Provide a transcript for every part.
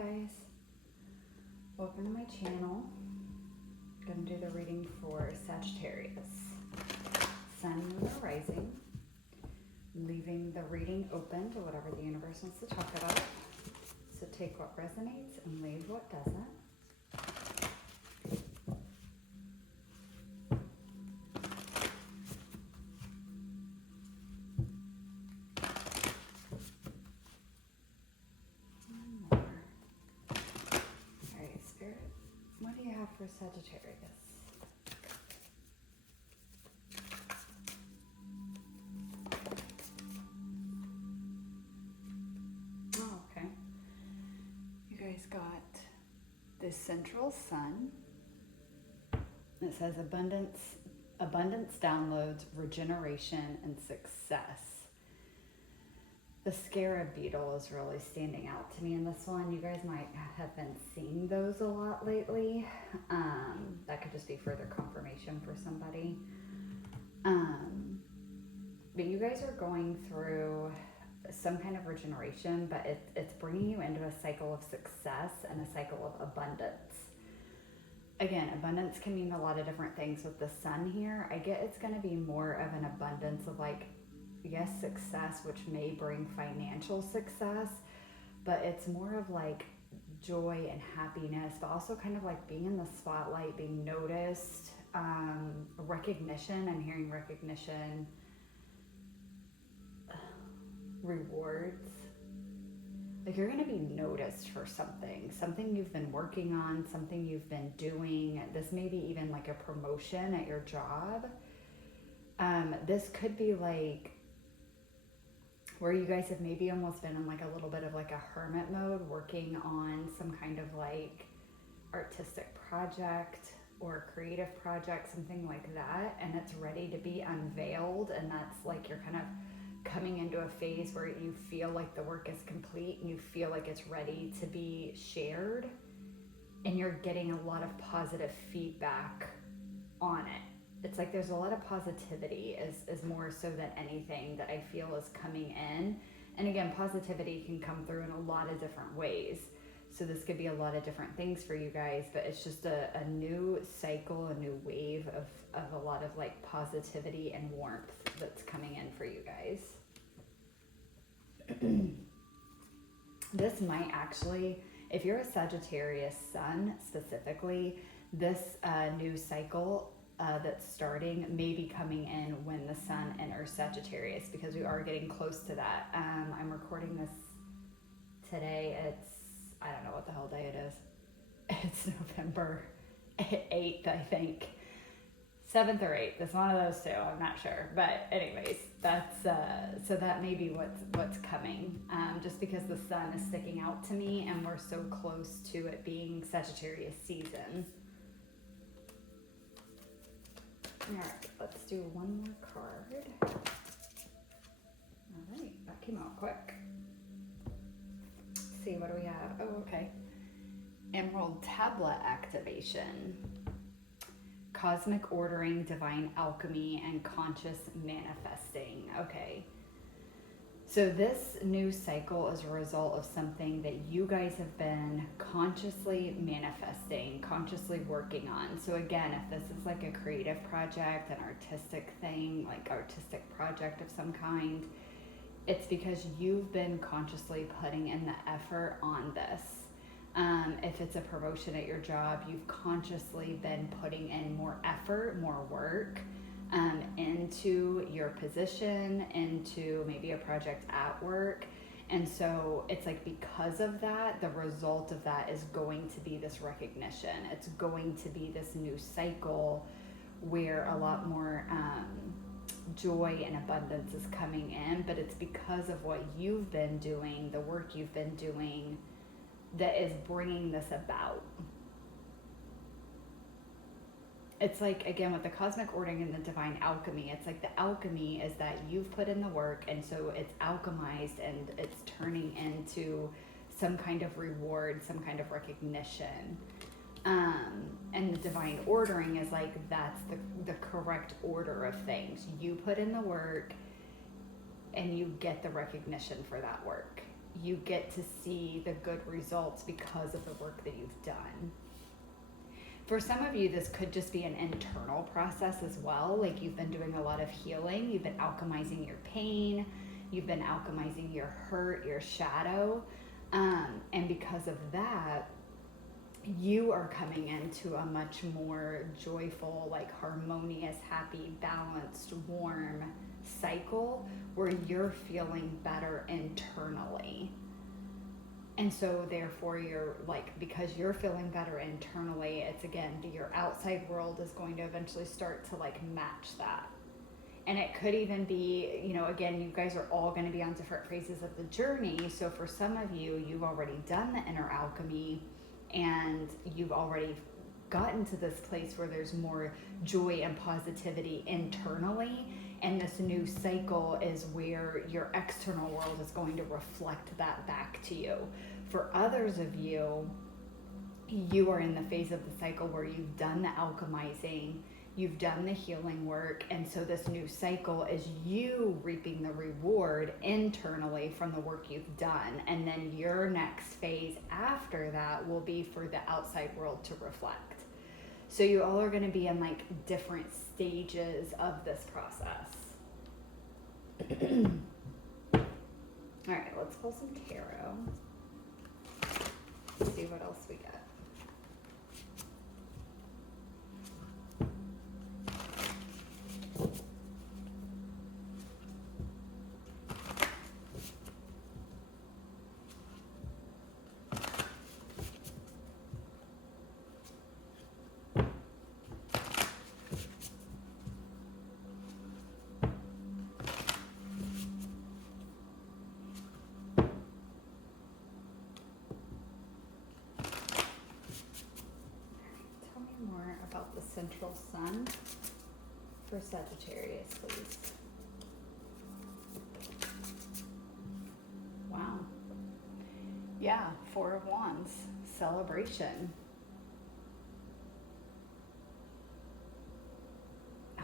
guys, welcome to my channel. I'm going to do the reading for Sagittarius, Sun, Moon, or Rising, leaving the reading open to whatever the universe wants to talk about. So take what resonates and leave what doesn't. What do you have for Sagittarius? Oh, okay. You guys got the central sun. It says abundance downloads, regeneration, and success. The scarab beetle is really standing out to me in this one. You guys might have been seeing those a lot lately. That could just be further confirmation for somebody. But you guys are going through some kind of regeneration, but it's bringing you into a cycle of success and a cycle of abundance. Again, abundance can mean a lot of different things with the sun here. I get it's going to be more of an abundance of like, yes, success, which may bring financial success, but it's more of like joy and happiness, but also kind of like being in the spotlight, being noticed, recognition. I'm hearing recognition, rewards. Like you're going to be noticed for something you've been working on, something you've been doing. This may be even like a promotion at your job. This could be like where you guys have maybe almost been in like a little bit of like a hermit mode, working on some kind of like artistic project or creative project, something like that, and it's ready to be unveiled, and that's like you're kind of coming into a phase where you feel like the work is complete and you feel like it's ready to be shared, and you're getting a lot of positive feedback on it. It's like there's a lot of positivity is more so than anything that I feel is coming in. And again, positivity can come through in a lot of different ways. So this could be a lot of different things for you guys, but it's just a new cycle, a new wave of a lot of like positivity and warmth that's coming in for you guys. This might actually, if you're a Sagittarius sun specifically, this new cycle that's starting may be coming in when the sun enters Sagittarius, because we are getting close to that. I'm recording this today. It's, I don't know what the hell day it is. It's November 8th, I think. 7th or 8th. It's one of those two. I'm not sure. But anyways, that's so that may be what's coming. Just because the sun is sticking out to me and we're so close to it being Sagittarius season. All right, let's do one more card. All right, that came out quick. Let's see, what do we have? Oh, okay. Emerald Tablet activation. Cosmic ordering, divine alchemy, and conscious manifesting. Okay. So this new cycle is a result of something that you guys have been consciously manifesting, consciously working on. So again, if this is like a creative project, an artistic thing, like artistic project of some kind, it's because you've been consciously putting in the effort on this. If it's a promotion at your job, you've consciously been putting in more effort, more work, into your position, into maybe a project at work. And so it's like, because of that, the result of that is going to be this recognition. It's going to be this new cycle where a lot more joy and abundance is coming in, but it's because of what you've been doing, the work you've been doing, that is bringing this about. It's like, again, with the cosmic ordering and the divine alchemy, it's like the alchemy is that you've put in the work, and so it's alchemized and it's turning into some kind of reward, some kind of recognition. And the divine ordering is like, that's the correct order of things. You put in the work and you get the recognition for that work. you get to see the good results because of the work that you've done. For some of you, this could just be an internal process as well. Like you've been doing a lot of healing. You've been alchemizing your pain. You've been alchemizing your hurt, your shadow. And because of that, you are coming into a much more joyful, like harmonious, happy, balanced, warm cycle where you're feeling better internally. And so therefore you're like, because you're feeling better internally, it's again, your outside world is going to eventually start to like match that. And it could even be, you know, again, you guys are all going to be on different phases of the journey. So for some of you, you've already done the inner alchemy and you've already gotten to this place where there's more joy and positivity internally. And this new cycle is where your external world is going to reflect that back to you. For others of you, you are in the phase of the cycle where you've done the alchemizing, you've done the healing work, and so this new cycle is you reaping the reward internally from the work you've done. And then your next phase after that will be for the outside world to reflect. So you all are going to be in like different stages of this process. All right, let's pull some tarot. See what else we get. About the central sun for Sagittarius, please. Wow. Yeah, Four of Wands, celebration.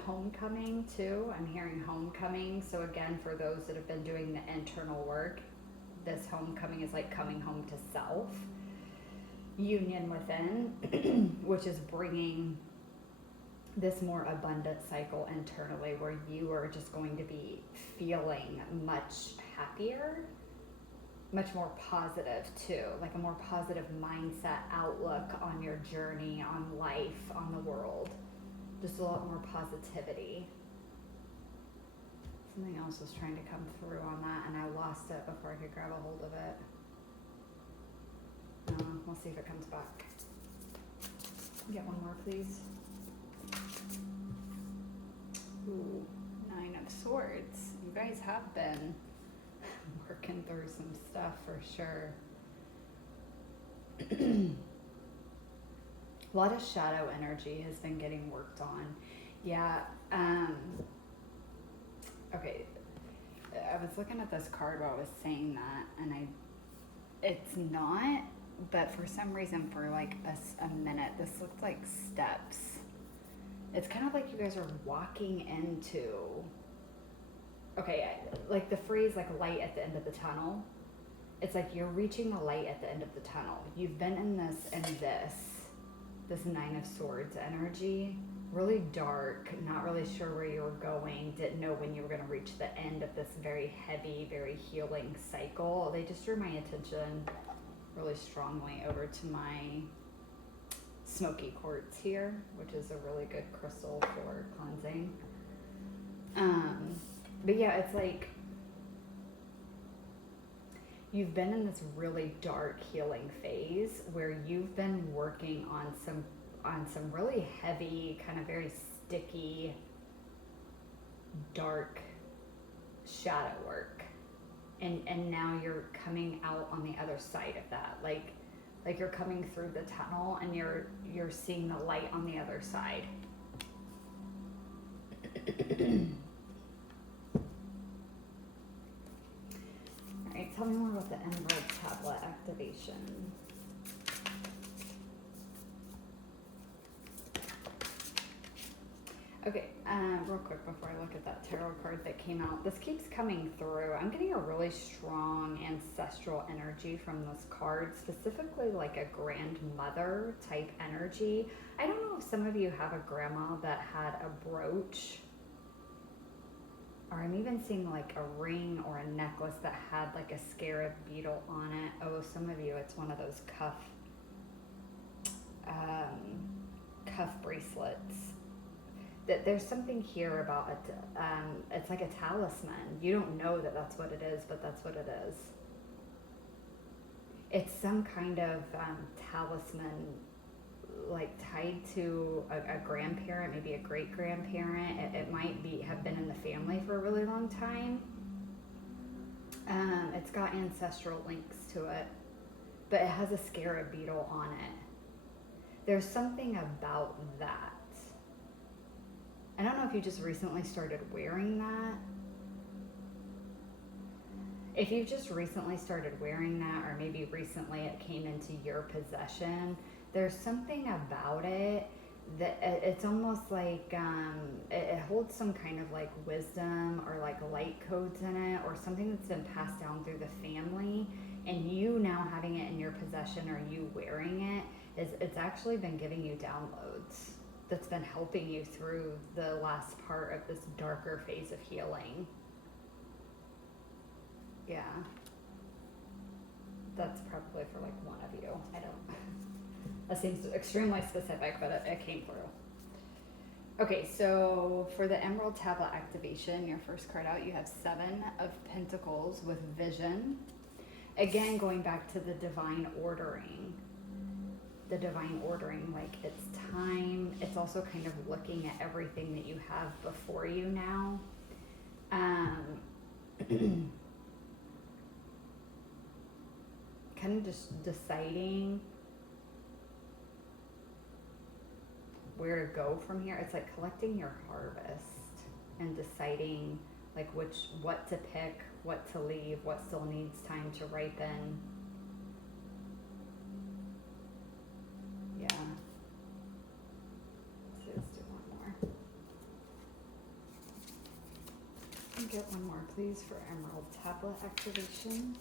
Homecoming too, I'm hearing homecoming. So again, for those that have been doing the internal work, this homecoming is like coming home to self. Union within, which is bringing this more abundant cycle internally where you are just going to be feeling much happier, much more positive too, like a more positive mindset, outlook on your journey, on life, on the world. Just a lot more positivity. Something else was trying to come through on that and I lost it before I could grab a hold of it. We'll see if it comes back. Get one more, please. Ooh, Nine of Swords. You guys have been working through some stuff for sure. A lot of shadow energy has been getting worked on. Yeah. Okay. I was looking at this card while I was saying that, and it's not. But for some reason, for like a minute, this looked like steps. It's kind of like you guys are walking into, okay, like the phrase like light at the end of the tunnel. It's like you're reaching the light at the end of the tunnel. You've been in this Nine of Swords energy, really dark, not really sure where you were going, didn't know when you were going to reach the end of this very heavy, very healing cycle. They just drew my attention really strongly over to my smoky quartz here, which is a really good crystal for cleansing. But yeah, it's like you've been in this really dark healing phase where you've been working on some really heavy, kind of very sticky, dark shadow work. And now you're coming out on the other side of that, like you're coming through the tunnel and you're seeing the light on the other side. All right, tell me more about the Emerald Tablet activation. Okay, real quick before I look at that tarot card that came out, this keeps coming through. I'm getting a really strong ancestral energy from this card, specifically like a grandmother type energy. I don't know if some of you have a grandma that had a brooch, or I'm even seeing like a ring or a necklace that had like a scarab beetle on it. Oh, some of you, it's one of those cuff bracelets. That there's something here about it. It's like a talisman. You don't know that that's what it is, but that's what it is. It's some kind of talisman, like tied to a grandparent, maybe a great grandparent. It might have been in the family for a really long time. It's got ancestral links to it, but it has a scarab beetle on it. There's something about that. I don't know if you just recently started wearing that. If you've just recently started wearing that, or maybe recently it came into your possession, there's something about it that it's almost like it holds some kind of like wisdom or like light codes in it, or something that's been passed down through the family, and you now having it in your possession or you wearing it's actually been giving you downloads that's been helping you through the last part of this darker phase of healing. Yeah. That's probably for like one of you. I don't, that seems extremely specific, but it came through. Okay, so for the Emerald Tablet activation, your first card out, you have 7 of Pentacles with Vision. Again, going back to the divine ordering. The divine ordering, like it's time. It's also kind of looking at everything that you have before you now. Kind of just deciding where to go from here. It's like collecting your harvest and deciding like what to pick, what to leave, what still needs time to ripen. Yeah. Let's do one more. And get one more, please, for Emerald Tablet activation.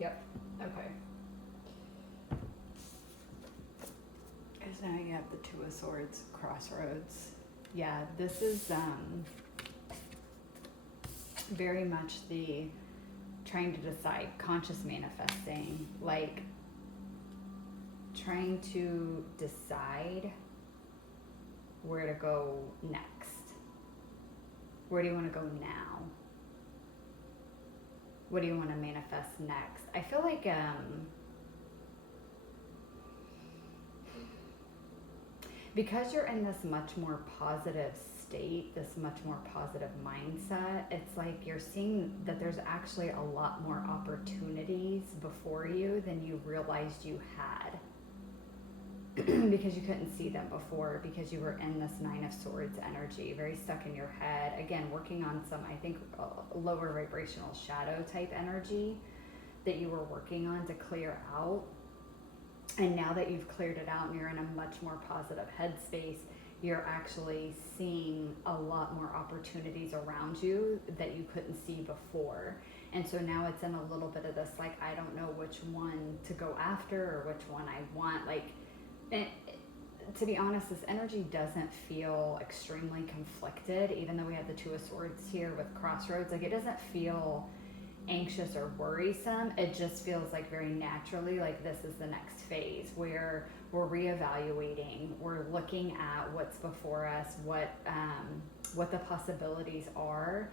Yep. Okay. Because now you have the Two of Swords, Crossroads. Yeah, this is very much the trying to decide, conscious manifesting, like trying to decide where to go next. Where do you want to go now? What do you want to manifest next? I feel like because you're in this much more positive state, this much more positive mindset, it's like you're seeing that there's actually a lot more opportunities before you than you realized you had. Because you couldn't see them before, because you were in this Nine of Swords energy, very stuck in your head. Again, working on some, I think, lower vibrational shadow type energy that you were working on to clear out. And now that you've cleared it out and you're in a much more positive headspace, you're actually seeing a lot more opportunities around you that you couldn't see before. And so now it's in a little bit of this, like, I don't know which one to go after or which one I want. Like, and to be honest, this energy doesn't feel extremely conflicted, even though we have the Two of Swords here with Crossroads. Like, it doesn't feel anxious or worrisome. It just feels like very naturally, like this is the next phase where we're reevaluating, we're looking at what's before us, what the possibilities are,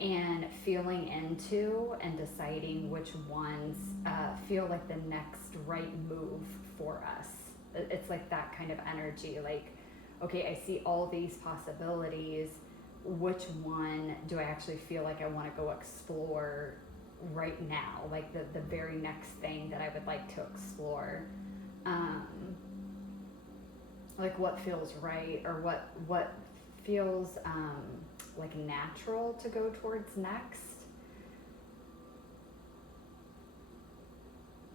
and feeling into and deciding which ones feel like the next right move for us. It's like that kind of energy, like, okay, I see all these possibilities. Which one do I actually feel like I want to go explore right now? Like the very next thing that I would like to explore. Like what feels right, or what feels like natural to go towards next.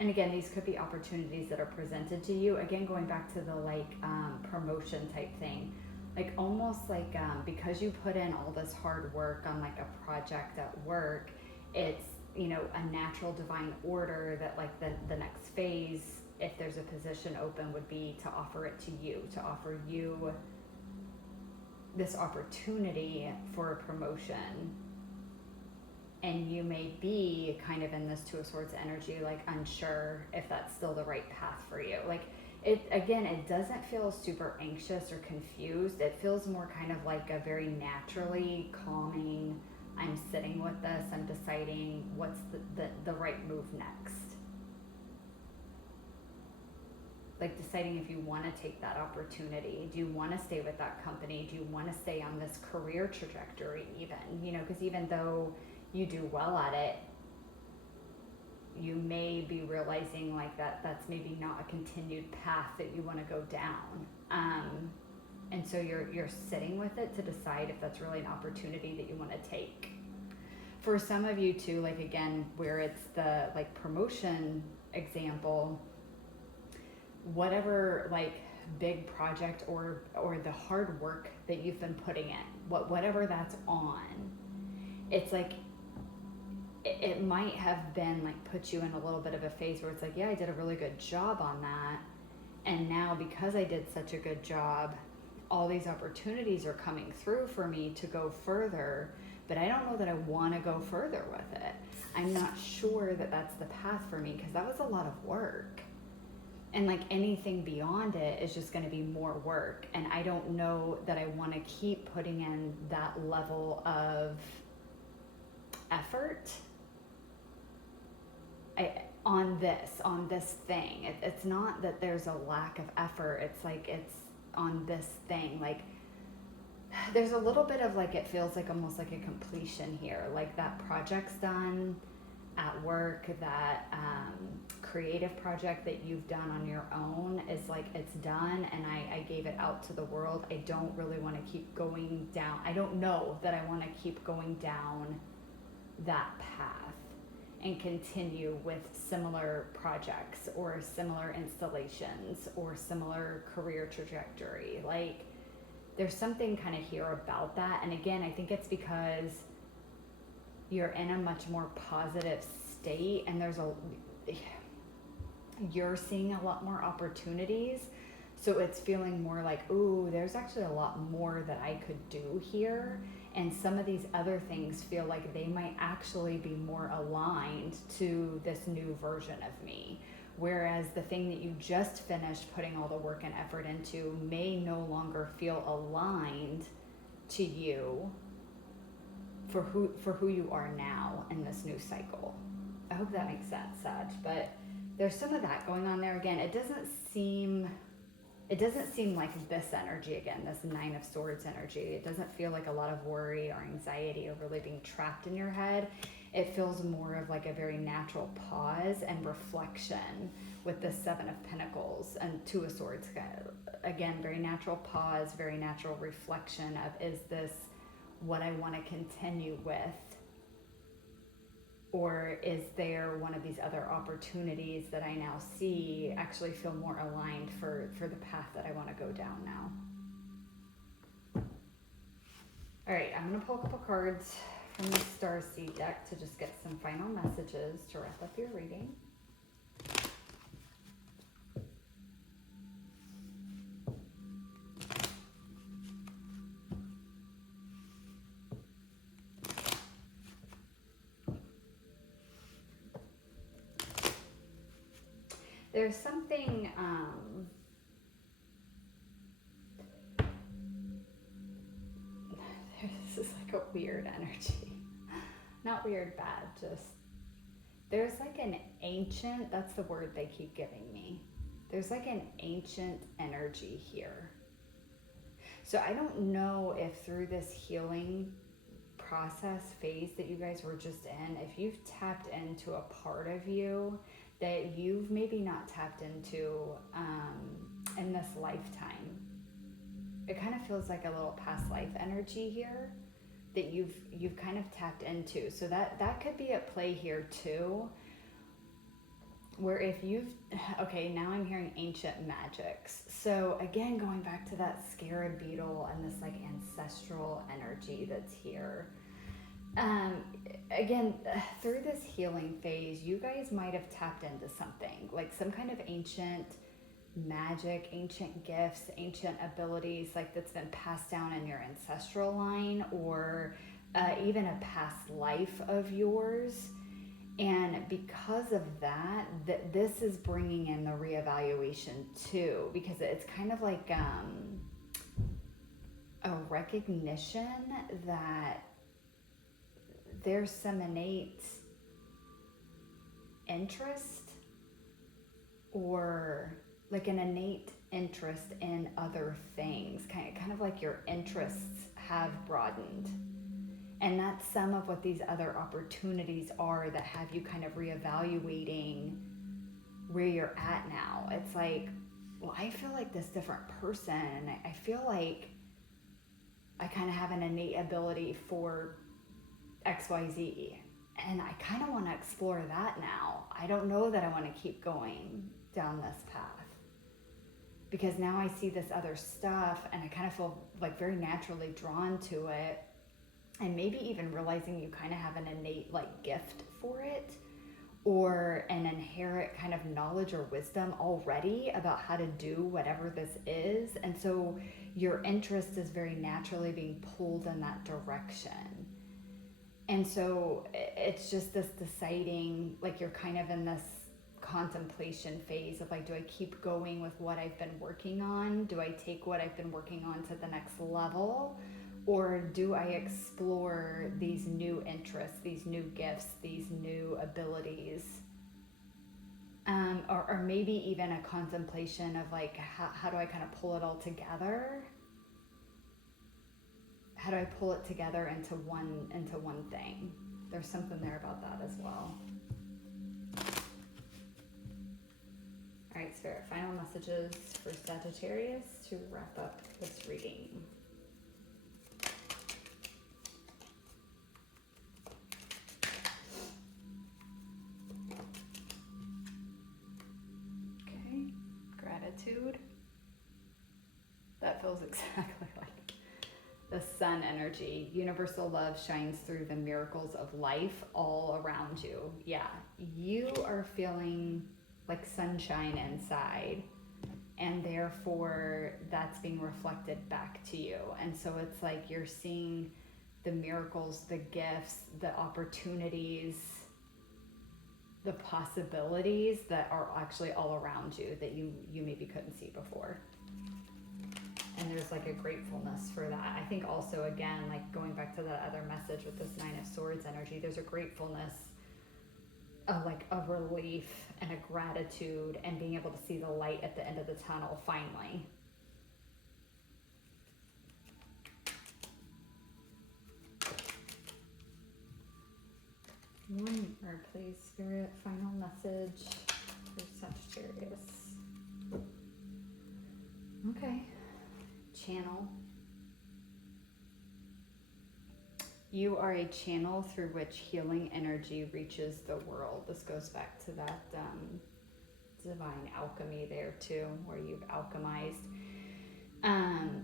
And again, these could be opportunities that are presented to you. Again, going back to the promotion type thing, like almost like because you put in all this hard work on like a project at work, it's, you know, a natural divine order that like the next phase, if there's a position open, would be to offer it to you, to offer you this opportunity for a promotion. And you may be kind of in this Two of Swords energy, like unsure if that's still the right path for you. Like it, again, it doesn't feel super anxious or confused. It feels more kind of like a very naturally calming, I'm sitting with this, I'm deciding what's the right move next. Like deciding if you want to take that opportunity. Do you want to stay with that company? Do you want to stay on this career trajectory even? You know, because even though you do well at it, you may be realizing like that's maybe not a continued path that you want to go down. And so you're sitting with it to decide if that's really an opportunity that you want to take. For some of you too, like again, where it's the like promotion example, whatever like big project or the hard work that you've been putting in, whatever that's on, it's like it might have been like put you in a little bit of a phase where it's like, yeah, I did a really good job on that, and now because I did such a good job, all these opportunities are coming through for me to go further, but I don't know that I want to go further with it. I'm not sure that that's the path for me, because that was a lot of work. And like anything beyond it is just going to be more work. And I don't know that I want to keep putting in that level of effort on this thing. It's not that there's a lack of effort. It's like it's on this thing. Like there's a little bit of like, it feels like almost like a completion here. Like that project's done at work, that creative project that you've done on your own is like, it's done, and I gave it out to the world. I don't really want to keep going down. I don't know that I want to keep going down that path and continue with similar projects or similar installations or similar career trajectory. Like there's something kind of here about that. And again, I think it's because you're in a much more positive state, and you're seeing a lot more opportunities. So it's feeling more like, ooh, there's actually a lot more that I could do here. And some of these other things feel like they might actually be more aligned to this new version of me. Whereas the thing that you just finished putting all the work and effort into may no longer feel aligned to you for who you are now in this new cycle. I hope that makes sense, Sag. But there's some of that going on there. Again, it doesn't seem like this energy again, this Nine of Swords energy. It doesn't feel like a lot of worry or anxiety or really being trapped in your head. It feels more of like a very natural pause and reflection with the Seven of Pentacles and Two of Swords. Again, very natural pause, very natural reflection of, is this what I want to continue with? Or is there one of these other opportunities that I now see actually feel more aligned for the path that I want to go down now? All right, I'm going to pull a couple cards from the Starseed deck to just get some final messages to wrap up your reading. There's something, this is like a weird energy. Not weird, bad, just, there's like an ancient, that's the word they keep giving me. There's like an ancient energy here. So I don't know if through this healing process phase that you guys were just in, if you've tapped into a part of you that you've maybe not tapped into in this lifetime. It kind of feels like a little past life energy here that you've kind of tapped into. So that could be at play here too. where if you've, okay, now I'm hearing ancient magics. So again, going back to that scarab beetle and this like ancestral energy that's here. Um, Again, through this healing phase, you guys might have tapped into something like some kind of ancient magic, ancient gifts, ancient abilities, like that's been passed down in your ancestral line, or even a past life of yours. And because of that, this is bringing in the reevaluation too, because it's kind of like a recognition that there's some innate interest, or like an innate interest in other things, kind of like your interests have broadened. And that's some of what these other opportunities are that have you kind of reevaluating where you're at now. It's like, well, I feel like this different person, and I feel like I kind of have an innate ability for XYZ. And I kind of want to explore that now. I don't know that I want to keep going down this path, because now I see this other stuff and I kind of feel like very naturally drawn to it. And maybe even realizing you kind of have an innate like gift for it, or an inherent kind of knowledge or wisdom already about how to do whatever this is. And so your interest is very naturally being pulled in that direction. And so it's just this deciding, like you're kind of in this contemplation phase of like, do I keep going with what I've been working on? Do I take what I've been working on to the next level? Or do I explore these new interests, these new gifts, these new abilities? Or maybe even a contemplation of like, how do I kind of pull it all together? How do I pull it together into one thing? There's something there about that as well. All right, Spirit, final messages for Sagittarius to wrap up this reading. Okay, gratitude. That feels exactly like the sun energy. Universal love shines through the miracles of life all around you. Yeah, you are feeling like sunshine inside, and therefore that's being reflected back to you. And so it's like you're seeing the miracles, the gifts, the opportunities, the possibilities that are actually all around you that you maybe couldn't see before. And there's like a gratefulness for that. I think also, again, like going back to that other message with this Nine of Swords energy, there's a gratefulness, like a relief and a gratitude, and being able to see the light at the end of the tunnel finally. One more, please, Spirit. Final message for Sagittarius. Okay. Channel. You are a channel through which healing energy reaches the world. This goes back to that divine alchemy there too, where you've alchemized.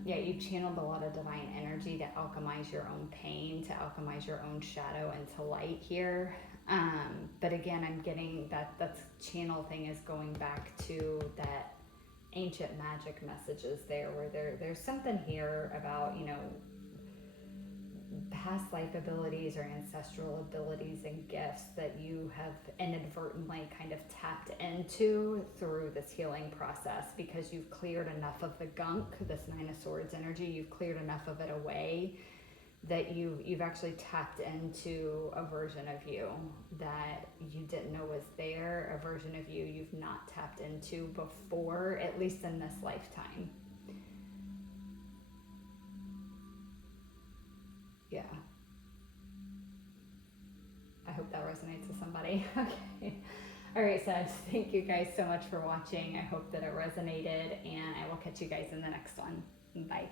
Yeah, you've channeled a lot of divine energy to alchemize your own pain, to alchemize your own shadow into light here. But again, I'm getting that's channel thing is going back to that ancient magic messages there, where there's something here about, you know, past life abilities or ancestral abilities and gifts that you have inadvertently kind of tapped into through this healing process, because you've cleared enough of the gunk, this Nine of Swords energy, you've cleared enough of it away that you've actually tapped into a version of you that you didn't know was there, a version of you you've not tapped into before, at least in this lifetime. Yeah. I hope that resonates with somebody. Okay. All right, so thank you guys so much for watching. I hope that it resonated, and I will catch you guys in the next one. Bye.